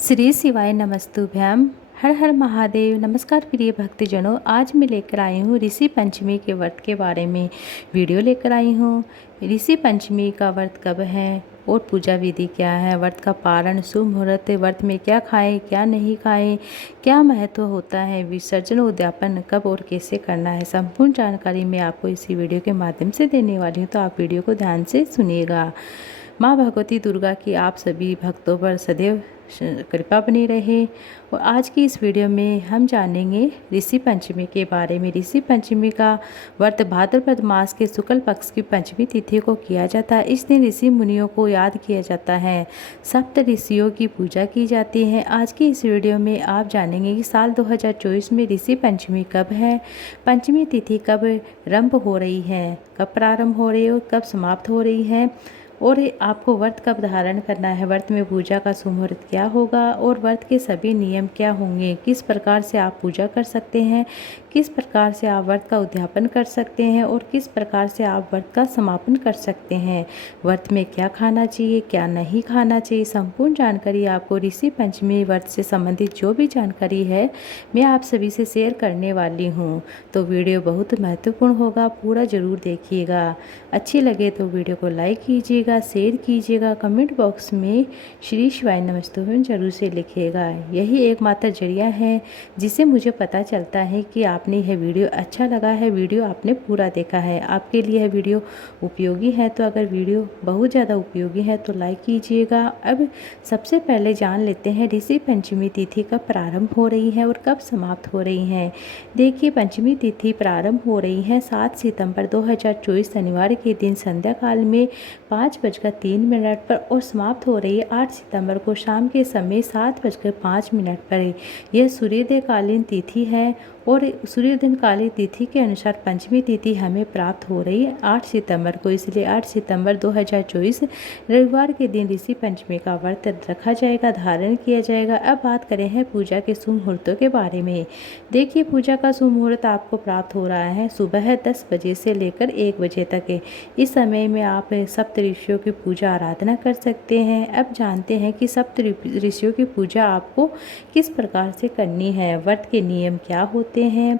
श्री शिवाय नमस्तुभ्यम। हर हर महादेव। नमस्कार प्रिय भक्तजनों, आज मैं लेकर आई हूँ ऋषि पंचमी के व्रत के बारे में वीडियो लेकर आई हूँ। ऋषि पंचमी का व्रत कब है और पूजा विधि क्या है, व्रत का पारण, शुभ मुहूर्त, व्रत में क्या खाएं क्या नहीं खाएं, क्या महत्व होता है, विसर्जन उद्यापन कब और कैसे करना है, संपूर्ण जानकारी मैं आपको इसी वीडियो के माध्यम से देने वाली हूँ। तो आप वीडियो को ध्यान से सुनिएगा। माँ भगवती दुर्गा की आप सभी भक्तों पर सदैव कृपा बनी रहे। और आज की इस वीडियो में हम जानेंगे ऋषि पंचमी के बारे में। ऋषि पंचमी का व्रत भाद्रपद मास के शुक्ल पक्ष की पंचमी तिथि को किया जाता है। इस दिन ऋषि मुनियों को याद किया जाता है, सप्त ऋषियों की पूजा की जाती है। आज की इस वीडियो में आप जानेंगे कि साल 2024 में ऋषि पंचमी कब है, पंचमी तिथि कब आरंभ हो रही है, कब प्रारंभ हो रही है और कब समाप्त हो रही है, और आपको व्रत कब धारण करना है, व्रत में पूजा का शुभ मुहूर्त क्या होगा और व्रत के सभी नियम क्या होंगे, किस प्रकार से आप पूजा कर सकते हैं, किस प्रकार से आप व्रत का उद्यापन कर सकते हैं और किस प्रकार से आप व्रत का समापन कर सकते हैं, व्रत में क्या खाना चाहिए क्या नहीं खाना चाहिए। संपूर्ण जानकारी आपको ऋषि पंचमी व्रत से संबंधित जो भी जानकारी है मैं आप सभी से शेयर करने वाली हूँ। तो वीडियो बहुत महत्वपूर्ण होगा, पूरा ज़रूर देखिएगा। अच्छी लगे तो वीडियो को लाइक कीजिएगा, शेयर कीजिएगा, कमेंट बॉक्स में श्री शिवाय नमस्तुभ्यम जरूर से लिखिएगा। यही एकमात्र जरिया है जिससे मुझे पता चलता है कि आपने यह वीडियो अच्छा लगा है, वीडियो आपने पूरा देखा है, आपके लिए यह वीडियो उपयोगी है। तो अगर वीडियो बहुत ज़्यादा उपयोगी है तो लाइक कीजिएगा। अब सबसे पहले जान लेते हैं ऋषि पंचमी तिथि कब प्रारंभ हो रही है और कब समाप्त हो रही है। देखिए, पंचमी तिथि प्रारंभ हो रही है 7 सितंबर 2024 शनिवार के दिन संध्या काल में 5:03 पर और समाप्त हो रही है 8 सितंबर को शाम के समय 7:05 पर। यह सूर्योदय कालीन तिथि है और सूर्योदय कालीन तिथि के अनुसार पंचमी तिथि हमें प्राप्त हो रही है 8 सितंबर को, इसलिए 8 सितंबर 2024 रविवार के दिन ऋषि पंचमी का व्रत रखा जाएगा, धारण किया जाएगा। अब बात करें हैं पूजा के शुभ मुहूर्तों के बारे में। देखिए, पूजा का शुभ मुहूर्त आपको प्राप्त हो रहा है सुबह 10 बजे से लेकर 1 बजे तक। इस समय में आप सप्त ऋषियों की पूजा आराधना कर सकते हैं। अब जानते हैं कि सप्त ऋषियों की पूजा आपको किस प्रकार से करनी है, व्रत के नियम क्या होते हैं।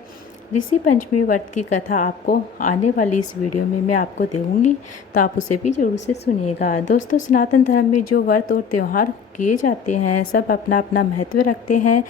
ऋषि पंचमी व्रत की कथा आपको आने वाली इस वीडियो में मैं आपको दूंगी, तो आप उसे भी जरूर से सुनिएगा। दोस्तों, सनातन धर्म में जो व्रत और त्यौहार किए जाते हैं सब अपना अपना महत्व रखते हैं।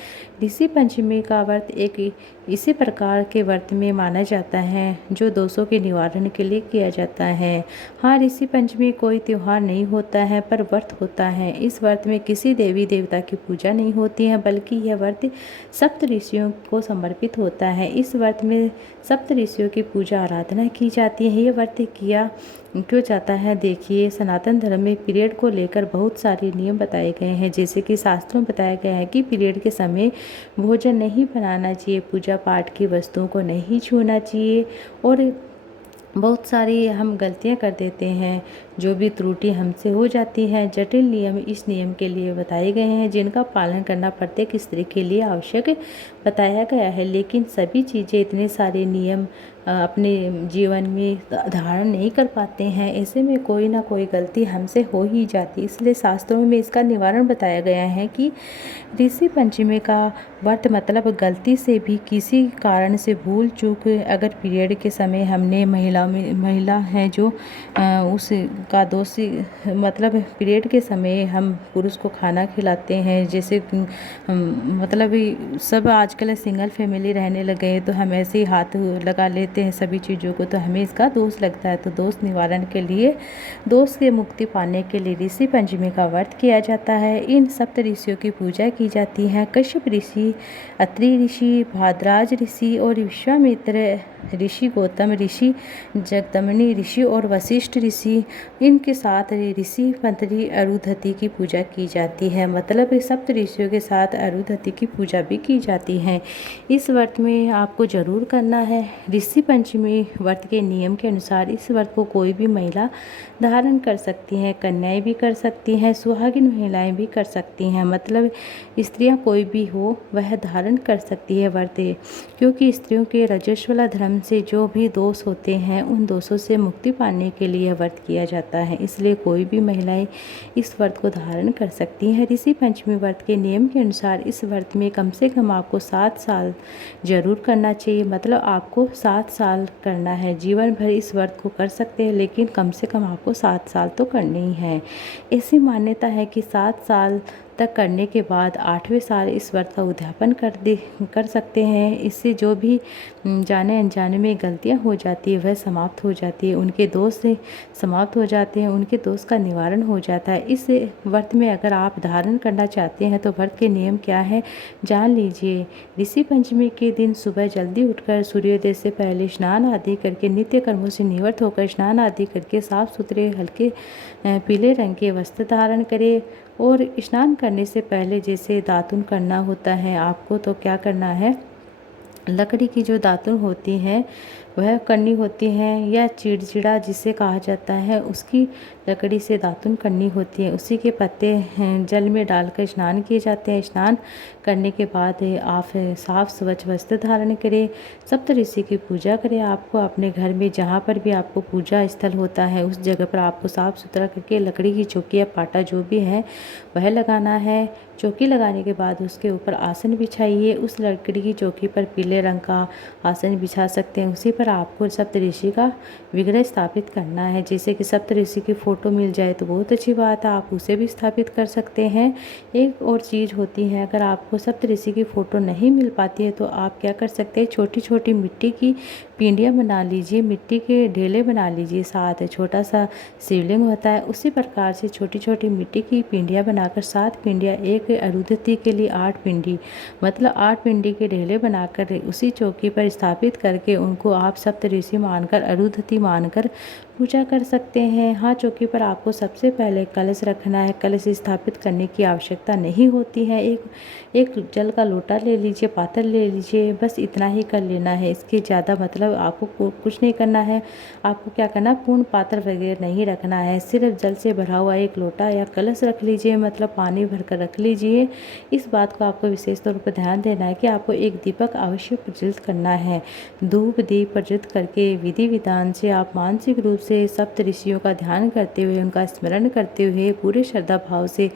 ऋषि पंचमी का व्रत एक इसी प्रकार के व्रत में माना जाता है जो दोषों के निवारण के लिए किया जाता है। हाँ, ऋषि पंचमी कोई त्यौहार नहीं होता है पर व्रत होता है। इस व्रत में किसी देवी देवता की पूजा नहीं होती है, बल्कि यह व्रत सप्त ऋषियों को समर्पित होता है। इस व्रत में सप्त ऋषियों की पूजा आराधना की जाती है। ये व्रत किया क्यों जाता है? देखिए, सनातन धर्म में पीरियड को लेकर बहुत सारे नियम बताए गए हैं, जैसे कि शास्त्रों में बताया गया है कि पीरियड के समय भोजन नहीं बनाना चाहिए, पूजा पाठ की वस्तुओं को नहीं छूना चाहिए और बहुत सारी हम गलतियां कर देते हैं, जो भी त्रुटि हमसे हो जाती है। जटिल नियम इस नियम के लिए बताए गए हैं जिनका पालन करना प्रत्येक स्त्री के लिए आवश्यक बताया गया है। लेकिन सभी चीज़ें, इतने सारे नियम अपने जीवन में धारण नहीं कर पाते हैं। ऐसे में कोई ना कोई गलती हमसे हो ही जाती, इसलिए शास्त्रों में इसका निवारण बताया गया है कि ऋषि पंचमी का व्रत मतलब गलती से भी किसी कारण से भूल चूक अगर पीरियड के समय हमने महिला है जो उसका दोषी, मतलब पीरियड के समय हम पुरुष को खाना खिलाते हैं, जैसे मतलब सब आजकल सिंगल फैमिली रहने लगे हैं तो हम ऐसे ही हाथ लगा लेते हैं सभी चीज़ों को, तो हमें इसका दोष लगता है। तो दोष निवारण के लिए, दोष से मुक्ति पाने के लिए ऋषि पंचमी का व्रत किया जाता है। इन सप्त ऋषियों की पूजा की जाती है। कश्यप ऋषि, अत्रि ऋषि, भारद्वाज ऋषि और विश्वामित्र ऋषि, गौतम ऋषि, जगदम्बिनी ऋषि और वशिष्ठ ऋषि, इनके साथ ऋषि पंतरी अरुंधति की पूजा की जाती है। मतलब सप्त ऋषियों के साथ अरुंधति की पूजा भी की जाती है। इस व्रत में आपको जरूर करना है। ऋषि पंचमी व्रत के नियम के अनुसार इस व्रत को कोई भी महिला धारण कर सकती हैं, कन्याएं भी कर सकती हैं, सुहागिन महिलाएं भी कर सकती हैं। मतलब स्त्रियां कोई भी हो वह धारण कर सकती है व्रत, क्योंकि स्त्रियों के रजस्वला धर्म से जो भी दोष होते हैं उन दोषों से मुक्ति पाने के लिए व्रत किया जाता जाता है, इसलिए कोई भी महिलाएं इस व्रत को धारण कर सकती हैं। ऋषि पंचमी व्रत के नियम के अनुसार इस व्रत में कम से कम आपको 7 साल जरूर करना चाहिए, मतलब आपको 7 साल करना है। जीवन भर इस व्रत को कर सकते हैं, लेकिन कम से कम आपको 7 साल तो करने ही है। ऐसी मान्यता है कि 7 साल तक करने के बाद 8वें साल इस व्रत का उद्यापन कर सकते हैं। इससे जो भी जाने अनजाने में गलतियां हो जाती है वह समाप्त हो जाती है, उनके दोष से समाप्त हो जाते हैं, उनके दोष का निवारण हो जाता है। इस व्रत में अगर आप धारण करना चाहते हैं तो व्रत के नियम क्या है जान लीजिए। ऋषि पंचमी के दिन सुबह जल्दी उठकर सूर्योदय से पहले स्नान आदि करके नित्य कर्मों से निवृत्त होकर स्नान आदि करके साफ सुथरे हल्के पीले रंग के वस्त्र धारण करें। और स्नान करने से पहले जैसे दातुन करना होता है आपको, तो क्या करना है, लकड़ी की जो दातुन होती है वह करनी होती है, या चिड़चिड़ा जिसे कहा जाता है उसकी लकड़ी से दातुन करनी होती है। उसी के पत्ते जल में डालकर स्नान किए जाते हैं। स्नान करने के बाद आप साफ स्वच्छ वस्त्र धारण करें, सप्त ऋषि की पूजा करें। आपको अपने घर में जहाँ पर भी आपको पूजा स्थल होता है उस जगह पर आपको साफ सुथरा करके लकड़ी की चौकी या पाटा जो भी है वह लगाना है। चौकी लगाने के बाद उसके ऊपर आसन बिछाइए। उस लकड़ी की चौकी पर पीले रंग का आसन बिछा सकते हैं। उसी पर आपको सप्तऋषि का विग्रह स्थापित करना है। जैसे कि सप्तऋषि की फ़ोटो मिल जाए तो बहुत अच्छी बात है, आप उसे भी स्थापित कर सकते हैं। एक और चीज़ होती है, अगर आपको सप्तऋषि की फ़ोटो नहीं मिल पाती है तो आप क्या कर सकते हैं, छोटी छोटी मिट्टी की पिंडियाँ बना लीजिए, मिट्टी के ढेले बना लीजिए। साथ छोटा सा शिवलिंग होता है, उसी प्रकार से छोटी छोटी मिट्टी की पिंडियाँ बनाकर 7 पिंडियाँ, एक अरुंधति के लिए 8 पिंडी, मतलब 8 पिंडी के ढेले बनाकर उसी चौकी पर स्थापित करके उनको आप सप्तऋषि मानकर, अरुंधति मानकर पूजा कर सकते हैं। हाँ, चौकी पर आपको सबसे पहले कलश रखना है। कलश स्थापित करने की आवश्यकता नहीं होती है। एक जल का लोटा ले लीजिए, पात्र ले लीजिए, बस इतना ही कर लेना है। इसके ज़्यादा मतलब आपको कुछ नहीं करना है। आपको क्या करना, पूर्ण पात्र वगैरह नहीं रखना है, सिर्फ जल से भरा हुआ एक लोटा या कलश रख लीजिए, मतलब पानी भरकर रख लीजिए। इस बात को आपको विशेष तौर पर ध्यान देना है कि आपको एक दीपक अवश्य प्रज्वलित करना है। धूप दीप प्रज्वलित करके विधि विधान से आप मानसिक रूप से सप्त ऋषियों का ध्यान करते हुए, उनका स्मरण करते हुए पूरे श्रद्धा भाव से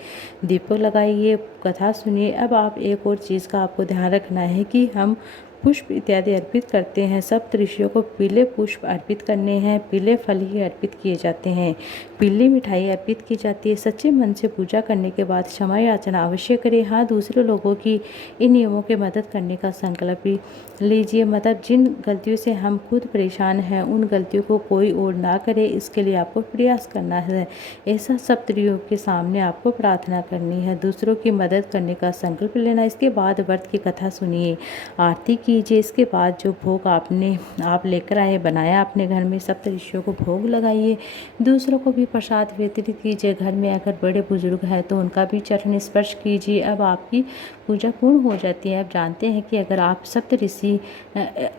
दीपक लगाइए, कथा सुनिए। अब आप एक और चीज़ का आपको ध्यान रखना है कि हम पुष्प इत्यादि अर्पित करते हैं। सप्त ऋषियों को पीले पुष्प अर्पित करने हैं, पीले फल ही अर्पित किए जाते हैं, पीली मिठाई अर्पित की जाती है। सच्चे मन से पूजा करने के बाद क्षमा याचना अवश्य करें। हाँ, दूसरे लोगों की इन नियमों की मदद करने का संकल्प भी लीजिए। मतलब जिन गलतियों से हम खुद परेशान हैं उन गलतियों को कोई और ना करे, इसके लिए आपको प्रयास करना है। ऐसा सप्तऋषियों के सामने आपको प्रार्थना करनी है, दूसरों की मदद करने का संकल्प लेना। इसके बाद व्रत की कथा सुनिए, आरती कीजिए। इसके बाद जो भोग आप लेकर आए, बनाया अपने घर में, सप्तऋषियों को भोग लगाइए। दूसरों को भी प्रसाद वितरित कीजिए। घर में अगर बड़े बुजुर्ग हैं तो उनका भी चरण स्पर्श कीजिए। अब आपकी पूजा पूर्ण हो जाती है। आप जानते हैं कि अगर आप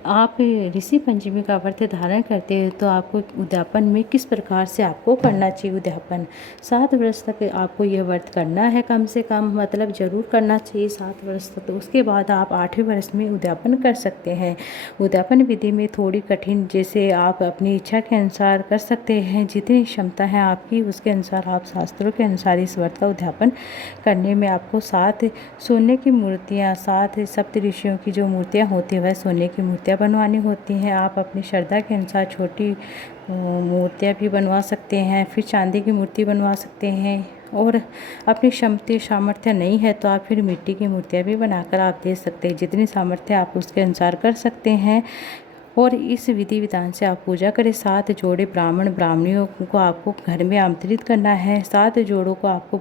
आप ऋषि पंचमी का व्रत धारण करते हैं तो आपको उद्यापन में किस प्रकार से आपको करना चाहिए। उद्यापन 7 वर्ष तक आपको यह व्रत करना है, कम से कम, मतलब ज़रूर करना चाहिए 7 वर्ष तक। तो उसके बाद आप 8वें वर्ष में उद्यापन कर सकते हैं। उद्यापन विधि में थोड़ी कठिन, जैसे आप अपनी इच्छा के अनुसार कर सकते हैं, जितनी क्षमता है आपकी उसके अनुसार आप शास्त्रों के अनुसार इस व्रत का उद्यापन करने में आपको 7 सोने की मूर्तियाँ, 7 सप्त ऋषियों की जो मूर्तियाँ होती हैं वह सोने की मूर्तियाँ बनवानी होती हैं। आप अपनी श्रद्धा के अनुसार छोटी मूर्तियाँ भी बनवा सकते हैं, फिर चांदी की मूर्ति बनवा सकते हैं। और अपनी क्षमता सामर्थ्य नहीं है तो आप फिर मिट्टी की मूर्तियाँ भी बनाकर आप दे सकते हैं। जितनी सामर्थ्य आप उसके अनुसार कर सकते हैं। और इस विधि विधान से आप पूजा करें। 7 जोड़े ब्राह्मण ब्राह्मणियों को आपको घर में आमंत्रित करना है। 7 जोड़ों को आपको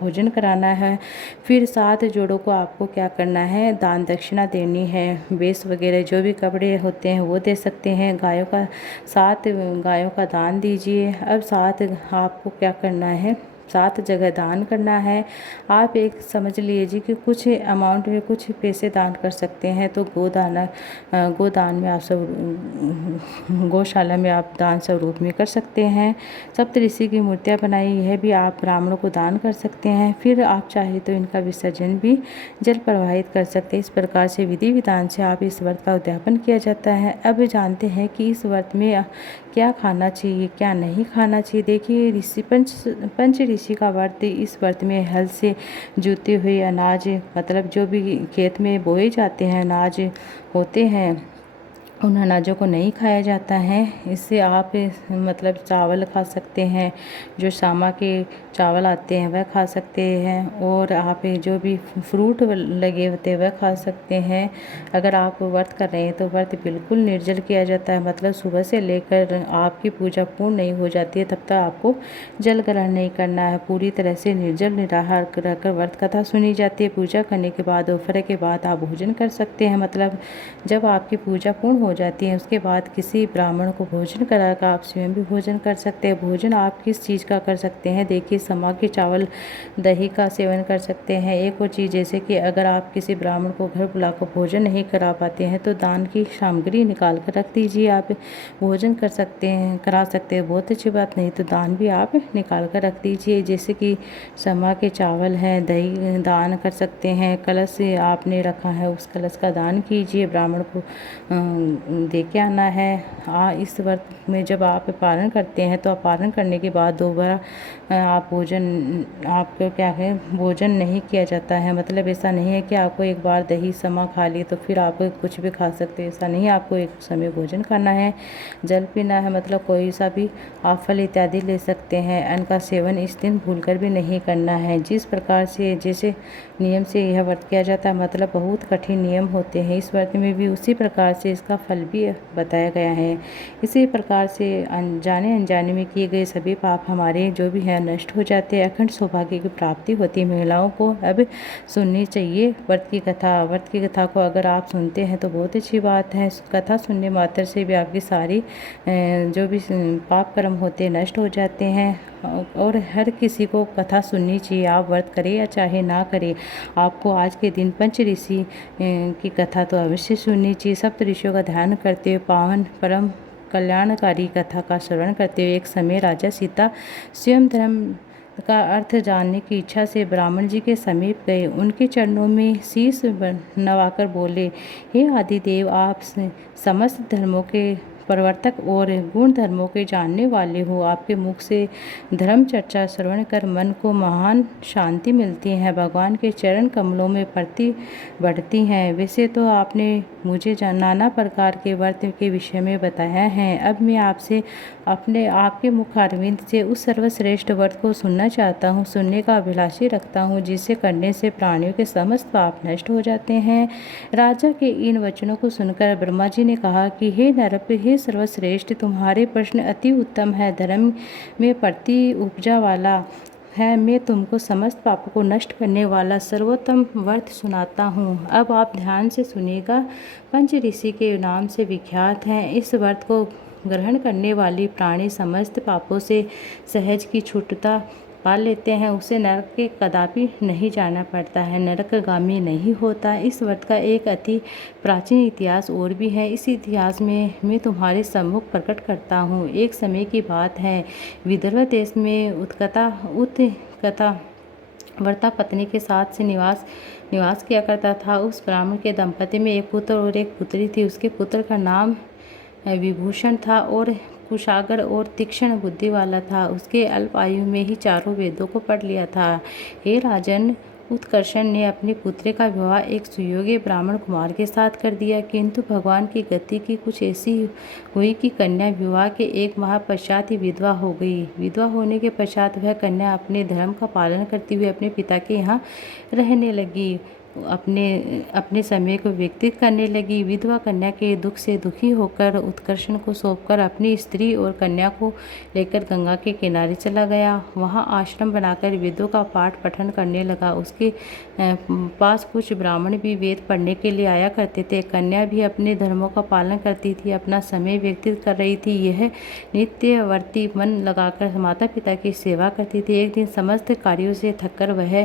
भोजन कराना है। फिर 7 जोड़ों को आपको क्या करना है, दान दक्षिणा देनी है। वेश वगैरह जो भी कपड़े होते हैं वो दे सकते हैं। 7 गायों का दान दीजिए। अब 7 आपको क्या करना है, 7 जगह दान करना है। आप एक समझ लीजिए कि कुछ अमाउंट में कुछ पैसे दान कर सकते हैं, तो गोदान में आप सब गौशाला में आप दान स्वरूप में कर सकते हैं। सप्तऋषि की मूर्तियाँ बनाई, यह भी आप ब्राह्मणों को दान कर सकते हैं। फिर आप चाहे तो इनका विसर्जन भी जल प्रवाहित कर सकते हैं। इस प्रकार से विधि विधान से आप इस व्रत का उद्यापन किया जाता है। अब जानते हैं कि इस व्रत में क्या खाना चाहिए, क्या नहीं खाना चाहिए। देखिए, पंच ऋषि का व्रत, इस व्रत में हल से जुते हुए अनाज, मतलब जो भी खेत में बोए जाते हैं अनाज होते हैं, उन अनाजों को नहीं खाया जाता है। इससे आप मतलब चावल खा सकते हैं, जो सामा के चावल आते हैं वह खा सकते हैं, और आप जो भी फ्रूट लगे होते हैं वह खा सकते हैं। अगर आप व्रत कर रहे हैं तो व्रत बिल्कुल निर्जल किया जाता है, मतलब सुबह से लेकर आपकी पूजा पूर्ण नहीं हो जाती है तब तक आपको जल ग्रहण नहीं करना है। पूरी तरह से निर्जल निराहार रहकर व्रत कथा सुनी जाती है। पूजा करने के बाद दोपहर के बाद आप भोजन कर सकते हैं, मतलब जब आपकी पूजा पूर्ण हो जाती है उसके बाद किसी ब्राह्मण को भोजन कराकर आप स्वयं भी भोजन कर सकते हैं। भोजन आप किस चीज़ का कर सकते हैं, देखिए, समा के चावल दही का सेवन कर सकते हैं। एक और चीज़, जैसे कि अगर आप किसी ब्राह्मण को घर बुलाकर भोजन नहीं करा पाते हैं तो दान की सामग्री निकाल कर रख दीजिए, आप भोजन कर सकते हैं, करा सकते हैं। बहुत अच्छी बात, नहीं तो दान भी आप निकाल कर रख दीजिए। जैसे कि समा के चावल हैं, दही दान कर सकते हैं। कलश आपने रखा है उस कलश का दान कीजिए, ब्राह्मण को दे के आना है। इस व्रत में जब आप पारण करते हैं तो पारण करने के बाद दोबारा आप आपको क्या है, भोजन नहीं किया जाता है। मतलब ऐसा नहीं है कि आपको एक बार दही समा खा ली तो फिर आप कुछ भी खा सकते हैं, ऐसा नहीं है। आपको एक समय भोजन करना है, जल पीना है, मतलब कोई सा भी आप फल इत्यादि ले सकते हैं। अन्न का सेवन इस दिन भूलकर भी नहीं करना है। जिस प्रकार से जैसे नियम से यह व्रत किया जाता है, मतलब बहुत कठिन नियम होते हैं इस व्रत में भी, उसी प्रकार से इसका फल भी बताया गया है। इसी प्रकार से जाने अनजाने में किए गए सभी पाप हमारे जो भी है नष्ट हो जाते हैं, अखंड सौभाग्य की प्राप्ति होती है। महिलाओं को अब सुननी चाहिए व्रत की कथा। व्रत की कथा को अगर आप सुनते हैं तो बहुत अच्छी बात है। कथा सुनने मात्र से भी आपकी सारी जो भी पाप कर्म होते हैं नष्ट हो जाते हैं, और हर किसी को कथा सुननी चाहिए। आप व्रत करें या चाहे ना करें, आपको आज के दिन पंच ऋषि की कथा तो अवश्य सुननी चाहिए। सप्त ऋषियों का ध्यान करते हुए पावन परम कल्याणकारी कथा का श्रवण करते हुए एक समय राजा सीता स्वयं धर्म का अर्थ जानने की इच्छा से ब्राह्मण जी के समीप गए। उनके चरणों में शीश नवाकर बोले, हे आदिदेव, आप समस्त धर्मों के प्रवर्तक और गुण धर्मों के जानने वाले हो। आपके मुख से धर्म चर्चा श्रवण कर मन को महान शांति मिलती है, भगवान के चरण कमलों में प्रति बढ़ती हैं। वैसे तो आपने मुझे नाना प्रकार के व्रत के विषय में बताया है, अब मैं आपसे आपके मुख अरविंद से उस सर्वश्रेष्ठ व्रत को सुनना चाहता हूँ, सुनने का अभिलाषी रखता हूँ, जिसे करने से प्राणियों के समस्त पाप नष्ट हो जाते हैं। राजा के इन वचनों को सुनकर ब्रह्मा जी ने कहा कि हे नरप, हे सर्वश्रेष्ठ, तुम्हारे प्रश्न अति उत्तम है, धर्म में प्रति उपजा वाला है। मैं तुमको समस्त पापों को नष्ट करने वाला सर्वोत्तम व्रत सुनाता हूँ। अब आप ध्यान से सुनिएगा। पंच ऋषि के नाम से विख्यात हैं। इस व्रत को ग्रहण करने वाली प्राणी समस्त पापों से सहज की छूटता पा लेते हैं, उसे नरक के कदापि नहीं जाना पड़ता है, नरकगामी नहीं होता। इस व्रत का एक अति प्राचीन इतिहास और भी है। इस इतिहास में मैं तुम्हारे सम्मुख प्रकट करता हूँ। एक समय की बात है, विदर्भ देश में उत्कता वर्ता पत्नी के साथ से निवास किया करता था। उस ब्राह्मण के दंपति में एक पुत्र और एक पुत्री थी। उसके पुत्र का नाम विभूषण था और कुशागर और तीक्ष्ण बुद्धि वाला था। उसके अल्प आयु में ही चारों वेदों को पढ़ लिया था। हे राजन, उत्कर्षण ने अपने पुत्र का विवाह एक सुयोग्य ब्राह्मण कुमार के साथ कर दिया, किंतु भगवान की गति की कुछ ऐसी हुई कि कन्या विवाह के एक माह पश्चात ही विधवा हो गई। विधवा होने के पश्चात वह कन्या अपने धर्म का पालन करते हुए अपने पिता के यहाँ रहने लगी। अपने अपने समय को व्यतीत करने लगी। विधवा कन्या के दुख से दुखी होकर उत्कर्षण को सौंपकर अपनी स्त्री और कन्या को लेकर गंगा के किनारे चला गया। वहाँ आश्रम बनाकर वेदों का पाठ पठन करने लगा। उसके पास कुछ ब्राह्मण भी वेद पढ़ने के लिए आया करते थे। कन्या भी अपने धर्मों का पालन करती थी, अपना समय व्यतीत कर रही थी। यह नित्यवर्ती मन लगाकर माता पिता की सेवा करती थी। एक दिन समस्त कार्यों से थककर वह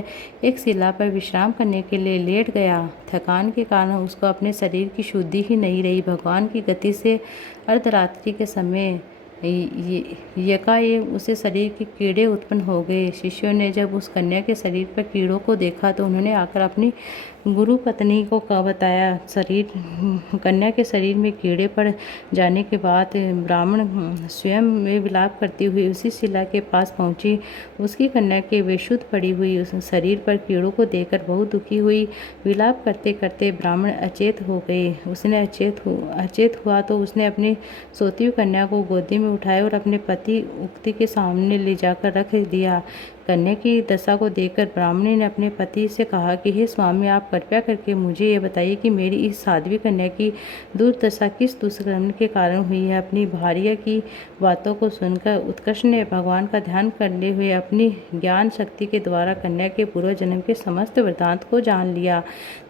एक शिला पर विश्राम करने के लिए लेट गया। थकान के कारण उसको अपने शरीर की शुद्धि ही नहीं रही। भगवान की गति से अर्धरात्रि के समय यकाएक उसे शरीर के कीड़े उत्पन्न हो गए। शिष्यों ने जब उस कन्या के शरीर पर कीड़ों को देखा तो उन्होंने आकर अपनी गुरु पत्नी को बताया। कन्या के शरीर में कीड़े पड़ जाने के बाद ब्राह्मण स्वयं में विलाप करती हुई उसी शिला के पास पहुंची। उसकी कन्या के बेशुद्ध पड़ी हुई उस शरीर पर कीड़ों को देखकर बहुत दुखी हुई। विलाप करते करते ब्राह्मण अचेत हो गए। उसने अचेत हुआ तो उसने अपनी सोती हुई कन्या को गोदी में उठाया और अपने पति उक्ति के सामने ले जाकर रख दिया। कन्या की दशा को देखकर ब्राह्मणी ने अपने पति से कहा कि हे स्वामी, आप कृपया करके मुझे ये बताइए कि मेरी इस साध्वी कन्या की दुर्दशा किस दुष्कर्म के कारण हुई है। अपनी भार्या की बातों को सुनकर उत्कर्ष ने भगवान का ध्यान करते हुए अपनी ज्ञान शक्ति के द्वारा कन्या के पूर्व जन्म के समस्त वृत्तांत को जान लिया।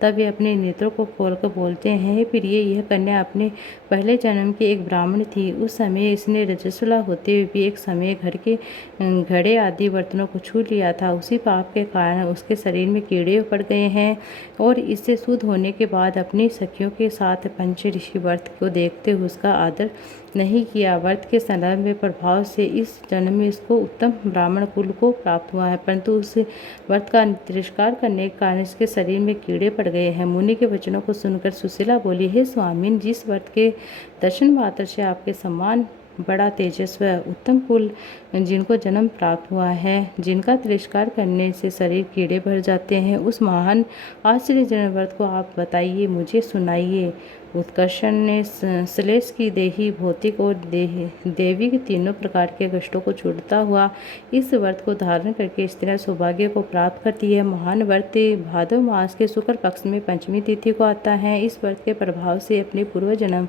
तब वे अपने नेत्रों को खोलकर बोलते हैं, हे प्रिय, यह कन्या अपने पहले जन्म की एक ब्राह्मण थी। उस समय इसने रजस्वला होते हुए भी एक समय घर के घड़े आदि बर्तनों को छू लिया था। उसी पाप के कारण उसके शरीर में कीड़े पड़ गए हैं और इससे शुद्ध होने के बाद अपनी सखियों के साथ पंच ऋषि व्रत को देखते हुए उसका आदर नहीं किया। व्रत के संदर्भ में प्रभाव से इस जन्म में इसको उत्तम ब्राह्मण कुल को प्राप्त हुआ है, परंतु उस व्रत का तिरस्कार करने के कारण इसके शरीर में कीड़े पड़ गए हैं। मुनि के वचनों को सुनकर सुशीला बोली, हे स्वामिन, जिस व्रत के दर्शन मात्र से आपके सम्मान बड़ा तेजस्वी उत्तम कुल जिनको जन्म प्राप्त हुआ है, जिनका तिरस्कार करने से शरीर कीड़े भर जाते हैं, उस महान आश्चर्यजनक व्रत को आप बताइए, मुझे सुनाइए। उत्कर्षण ने श्लेष की देही, भौतिक और देवी के तीनों प्रकार के कष्टों को छूटता हुआ इस व्रत को धारण करके स्त्रियां सौभाग्य को प्राप्त करती है। महान व्रत भादव मास के शुक्ल पक्ष में पंचमी तिथि को आता है। इस व्रत के प्रभाव से अपने पूर्व जन्म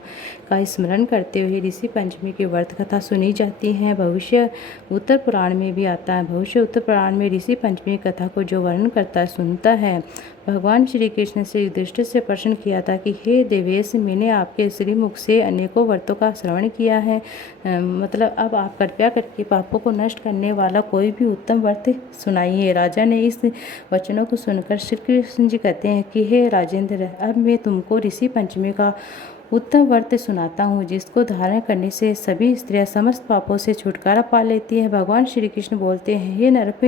का स्मरण करते हुए ऋषि पंचमी की व्रत कथा सुनी जाती है। भविष्य उत्तर पुराण में भी आता है। भविष्य उत्तर पुराण में ऋषि पंचमी कथा को जो वर्णन करता है सुनता है। भगवान श्री कृष्ण से युधिष्ठिर से प्रश्न किया था कि हे देवेश, मैंने आपके श्रीमुख से अनेकों व्रतों का श्रवण किया है, मतलब अब आप कृपया करके पापों को नष्ट करने वाला कोई भी उत्तम व्रत सुनाइए। राजा ने इस वचनों को सुनकर श्री कृष्ण जी कहते हैं कि हे राजेंद्र, अब मैं तुमको ऋषि पंचमी का उत्तम व्रत सुनाता हूँ, जिसको धारण करने से सभी स्त्रियां समस्त पापों से छुटकारा पा लेती हैं। भगवान श्री कृष्ण बोलते हैं, हे नरप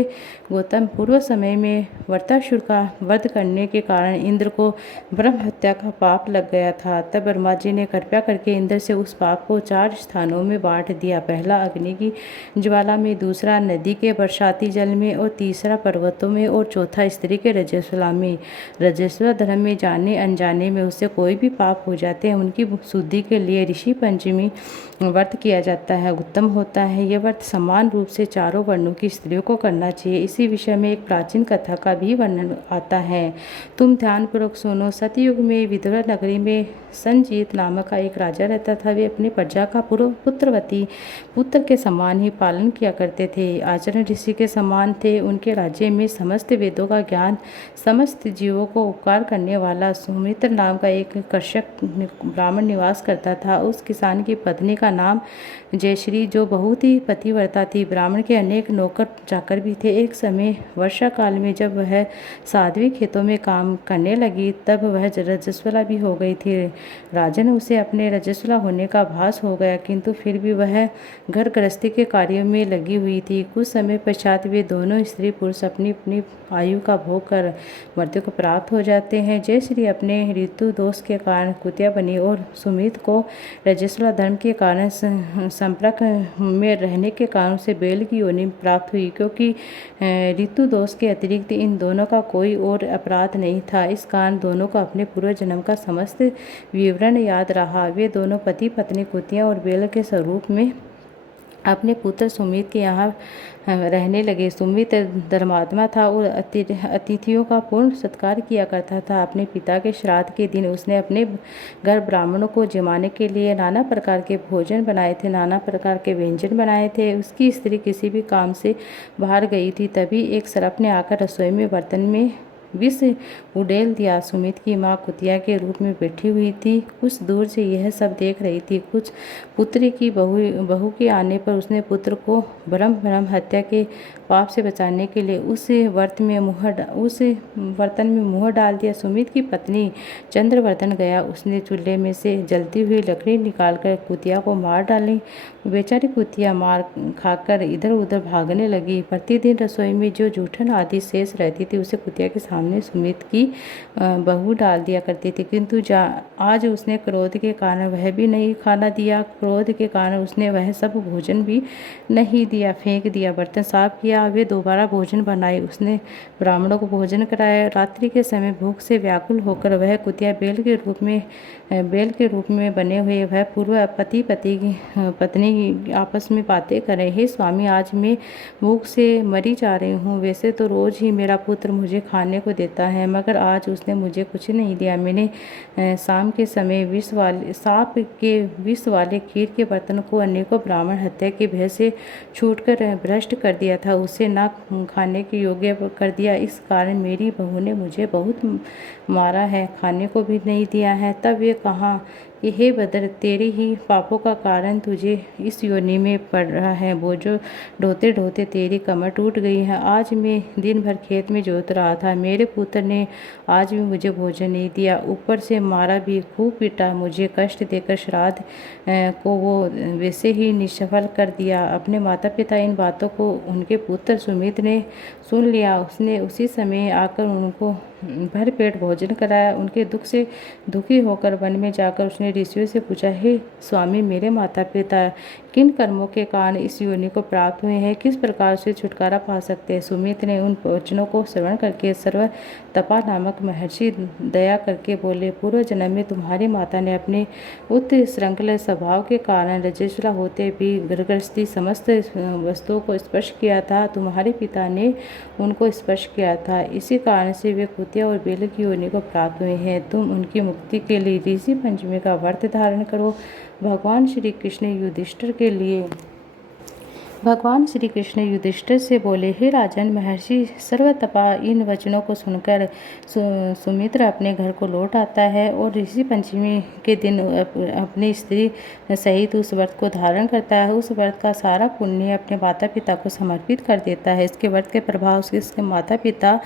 गौतम, पूर्व समय में वृत्रासुर का वध करने के कारण इंद्र को ब्रह्म हत्या का पाप लग गया था। तब ब्रह्मा जी ने कृपया करके इंद्र से उस पाप को 4 स्थानों में बांट दिया। पहला अग्नि की ज्वाला में, दूसरा नदी के बरसाती जल में, और तीसरा पर्वतों में, और चौथा स्त्री के रजस्वला में। रजस्वला धर्म में जाने अनजाने में उससे कोई भी पाप हो जाते हैं, उनकी शुद्धि के लिए ऋषि पंचमी व्रत किया जाता है, उत्तम होता है। यह व्रत समान रूप से चारों वर्णों की स्त्रियों को करना चाहिए। इसी विषय में एक प्राचीन कथा का भी वर्णन आता है। तुम ध्यानपूर्वक सुनो। सतयुग में विदुर नगरी में संजीत नामक का एक राजा रहता था। वे अपनी प्रजा का पुत्रवती पुत्र के समान ही पालन किया करते थे, आचरण ऋषि के समान थे। उनके राज्य में समस्त वेदों का ज्ञान, समस्त जीवों को उपकार करने वाला सुमित्र नाम का एक कृषक ब्राह्मण निवास करता था। उस किसान की पत्नी का नाम जयश्री, जो बहुत ही पतिव्रता थी। ब्राह्मण के अनेक नौकर चाकर भी थे। एक समय वर्षा काल में जब वह साध्वी खेतों में काम करने लगी, तब वह रजस्वला भी हो गई थी। राजन उसे अपने रजस्वला होने का आभास हो गया, किंतु फिर भी वह घर गृहस्थी के कार्यों में लगी हुई थी। कुछ समय पश्चात वे दोनों स्त्री पुरुष अपनी अपनी आयु का भोग कर मृत्यु को प्राप्त हो जाते हैं। जयश्री अपने ऋतु दोष के कारण कुतिया बनी और सुमित को रजस्वला धर्म के कारण संपर्क में रहने के कारण से बैल की योनि प्राप्त हुई, क्योंकि ऋतु दोष के अतिरिक्त इन दोनों का कोई और अपराध नहीं था। इस कारण दोनों को अपने पूर्व जन्म का समस्त विवरण याद रहा। वे दोनों पति पत्नी कुतिया और बैल के स्वरूप में अपने पुत्र सुमित के यहाँ रहने लगे। सुमित धर्मात्मा था और अतिथियों का पूर्ण सत्कार किया करता था। अपने पिता के श्राद्ध के दिन उसने अपने घर ब्राह्मणों को जमाने के लिए नाना प्रकार के भोजन बनाए थे, नाना प्रकार के व्यंजन बनाए थे। उसकी स्त्री किसी भी काम से बाहर गई थी, तभी एक सर्प ने आकर रसोई में बर्तन में विष उड़ेल दिया। सुमित की माँ कुतिया के रूप में बैठी हुई थी, कुछ दूर से यह सब देख रही थी। कुछ पुत्री की बहू के आने पर उसने पुत्र को ब्रह्म हत्या के पाप से बचाने के लिए उस बर्तन में मुँह डाल दिया। सुमित की पत्नी चंद्रवर्धन गया, उसने चूल्हे में से जलती हुई लकड़ी निकालकर कुतिया को मार डाली। बेचारी कुतिया मार खाकर इधर उधर भागने लगी। प्रतिदिन रसोई में जो जूठन आदि शेष रहती थी उसे कुतिया के सामने सुमित की बहू डाल दिया करती थी, किंतु आज उसने क्रोध के कारण वह भी नहीं खाना दिया। क्रोध के कारण उसने वह सब भोजन भी नहीं दिया, फेंक दिया। बर्तन साफ किया, वे दोबारा भोजन बनाए। उसने ब्राह्मणों को भोजन कराया। रात्रि के समय भूख से व्याकुल होकर वह कुतिया बेल के रूप में बने हुए वह पूर्व पत्नी आपस में बातें कर रहे। हे स्वामी, आज मैं भूख से मरी जा रही हूँ। वैसे तो रोज ही मेरा पुत्र मुझे खाने को देता है, मगर आज उसने मुझे कुछ नहीं दिया। मैंने शाम के समय सांप के विष वाले खीर के बर्तन को अनेकों ब्राह्मण हत्या के भय से छूटकर भ्रष्ट कर दिया था, उसे न खाने के योग्य कर दिया। इस कारण मेरी बहू ने मुझे बहुत मारा है, खाने को भी नहीं दिया है। तब वे कहा कि हे बदर, तेरे ही पापों का कारण तुझे इस योनि में पड़ रहा है। बोझो ढोते ढोते तेरी कमर टूट गई है। आज मैं दिन भर खेत में जोत रहा था, मेरे पुत्र ने आज भी मुझे भोजन नहीं दिया, ऊपर से मारा भी, खूब पीटा, मुझे कष्ट देकर श्राद्ध को वो वैसे ही निष्फल कर दिया। अपने माता पिता इन बातों को उनके पुत्र सुमित ने सुन लिया। उसने उसी समय आकर उनको भर पेट भोजन कराया। उनके दुख से दुखी होकर वन में जाकर उसने ऋषियों से पूछा, हे स्वामी, मेरे माता पिता किन कर्मों के कारण इस योनि को प्राप्त हुए हैं, किस प्रकार से छुटकारा पा सकते हैं। सुमित ने उन वचनों को श्रवण करके सर्व तपा नामक महर्षि दया करके बोले, पूर्व जन्म में तुम्हारी माता ने अपने उत्श्रृंखल स्वभाव के कारण रजस्वला होते भी गर्भस्थी समस्त वस्तुओं को स्पर्श किया था। तुम्हारे पिता ने उनको स्पर्श किया था, इसी कारण से वे कुतिया और बेल की योनि को प्राप्त हुए हैं। तुम उनकी मुक्ति के लिए ऋषि पंचमी का व्रत धारण करो। भगवान श्री कृष्ण युधिष्ठिर से बोले, हे राजन, महर्षि सर्वतपा इन वचनों को सुनकर सुमित्र अपने घर को लौट आता है और ऋषि पंचमी के दिन अपनी स्त्री सहित उस व्रत को धारण करता है। उस व्रत का सारा पुण्य अपने माता पिता को समर्पित कर देता है। इसके व्रत के प्रभाव से इसके माता पिता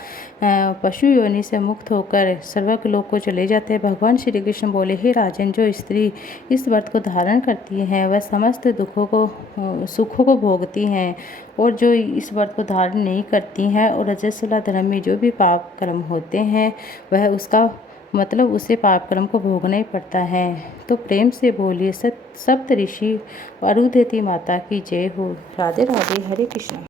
पशु योनि से मुक्त होकर सर्वलोक को चले जाते हैं। भगवान श्री कृष्ण बोले, हे राजन, जो स्त्री इस व्रत को धारण करती है वह समस्त सुखों को भोगती हैं, और जो इस व्रत को धारण नहीं करती हैं और रजस्वला धर्म में जो भी पाप कर्म होते हैं वह उसे पाप कर्म को भोगना ही पड़ता है। तो प्रेम से बोलिए, सप्त ऋषि अरुंधति माता की जय हो। राधे राधे, हरे कृष्ण।